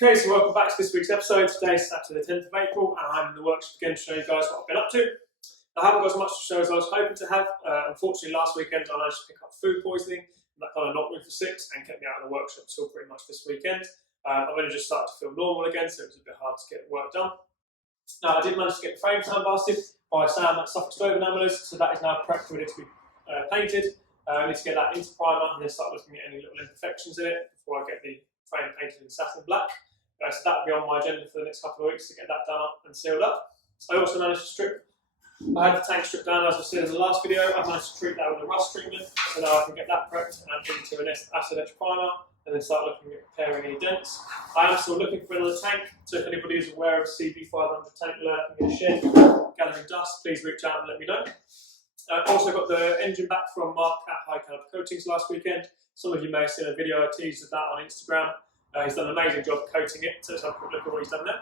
Okay, so welcome back to this week's episode. Today is Saturday the 10th of April and I'm in the workshop again to show you guys what I've been up to. I haven't got as much to show as I was hoping to have. Unfortunately last weekend I managed to pick up food poisoning and that kind of knocked me for six and kept me out of the workshop until pretty much this weekend. I've only just started to feel normal again, so it was a bit hard to get work done. Now I did manage to get the frame sandblasted by Sam at Suffolk Stove Enamelers, so that is now prepped ready to be painted. I need to get that into primer and then start looking at any little imperfections in it before I get the frame painted in satin black. So that will be on my agenda for the next couple of weeks to get that done up and sealed up. I also managed to strip. I had the tank stripped down as I said in the last video. I managed to treat that with a rust treatment, so now I can get that prepped and add into an acid etch primer and then start looking at repairing any dents. I am still looking for another tank, so if anybody is aware of a CB500 tank lurking in a shed gathering dust, please reach out and let me know. I also got the engine back from Mark at High Caliber Coatings last weekend. Some of you may have seen a video I teased of that on Instagram. He's done an amazing job coating it, so let's have a quick look at what he's done there.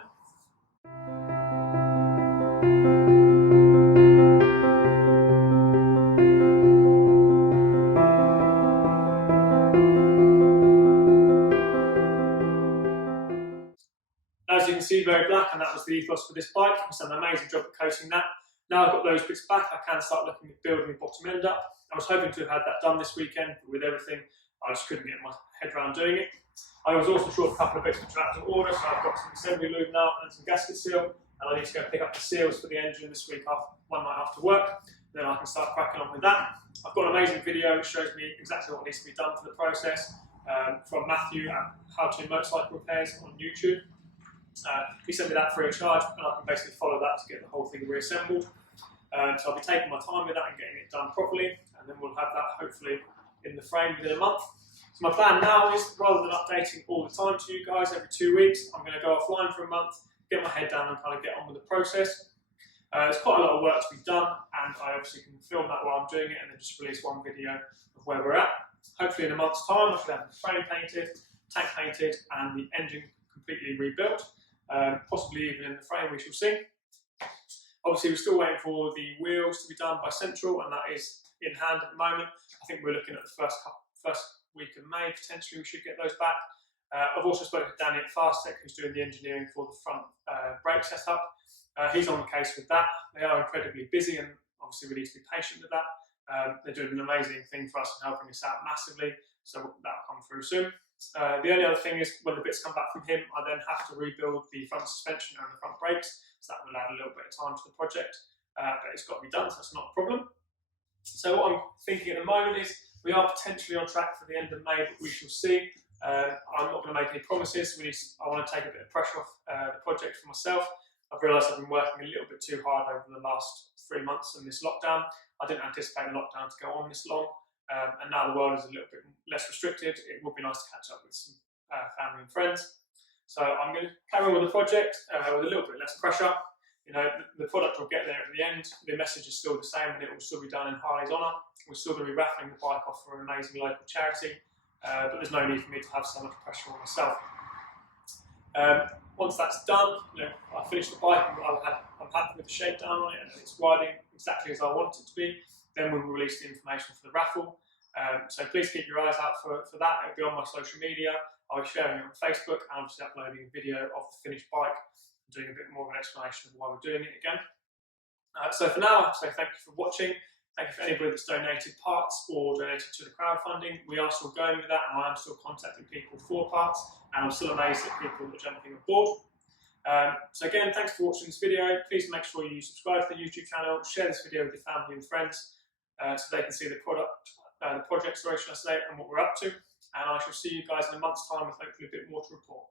As you can see, very black, and that was the ethos for this bike. He's done an amazing job at coating that. Now I've got those bits back, I can start looking at building the bottom end up. I was hoping to have had that done this weekend, but with everything, I just couldn't get my head around doing it. I was also short a couple of bits which I had to order, so I've got some assembly lube now and some gasket seal, and I need to go pick up the seals for the engine this week one night after work. Then I can start cracking on with that. I've got an amazing video which shows me exactly what needs to be done for the process from Matthew at How to Motorcycle Repairs on YouTube. He sent me that free of charge, and I can basically follow that to get the whole thing reassembled. So I'll be taking my time with that and getting it done properly, and then we'll have that hopefully in the frame within a month. So my plan now is, rather than updating all the time to you guys every 2 weeks, I'm going to go offline for a month, get my head down and kind of get on with the process. There's quite a lot of work to be done, and I obviously can film that while I'm doing it and then just release one video of where we're at. Hopefully in a month's time I should have the frame painted, tank painted and the engine completely rebuilt. Possibly even in the frame, we shall see. Obviously we're still waiting for the wheels to be done by Central, and that is in hand at the moment. I think we're looking at the first week of May, potentially we should get those back. I've also spoken to Danny at Fastenings, who's doing the engineering for the front brake setup. He's on the case with that. They are incredibly busy, and obviously we need to be patient with that. They're doing an amazing thing for us and helping us out massively, so that'll come through soon. The only other thing is when the bits come back from him, I then have to rebuild the front suspension and the front brakes, so that will add a little bit of time to the project, but it's got to be done, so that's not a problem. So what I'm thinking at the moment is we are potentially on track for the end of May, but we shall see. I'm not going to make any promises. I want to take a bit of pressure off the project for myself. I've realised I've been working a little bit too hard over the last 3 months in this lockdown. I didn't anticipate the lockdown to go on this long, and now the world is a little bit less restricted. It would be nice to catch up with some family and friends. So I'm going to carry on with the project with a little bit less pressure. You know, the product will get there at the end. The message is still the same, and it will still be done in Harley's honour. We're still going to be raffling the bike off for an amazing local charity, but there's no need for me to have so much pressure on myself. Once that's done, you know, I finish the bike and I'm happy with the shakedown on it, and it's riding exactly as I want it to be. Then we will release the information for the raffle. So please keep your eyes out for that. It'll be on my social media. I'll be sharing it on Facebook and obviously uploading a video of the finished bike, doing a bit more of an explanation of why we're doing it again. So for now, I have to say thank you for watching. Thank you for anybody that's donated parts or donated to the crowdfunding. We are still going with that, and I am still contacting people for parts, and I'm still amazed at people that are jumping aboard. So again, thanks for watching this video. Please make sure you subscribe to the YouTube channel, share this video with your family and friends so they can see the project, should I say, and what we're up to. And I shall see you guys in a month's time with hopefully a bit more to report.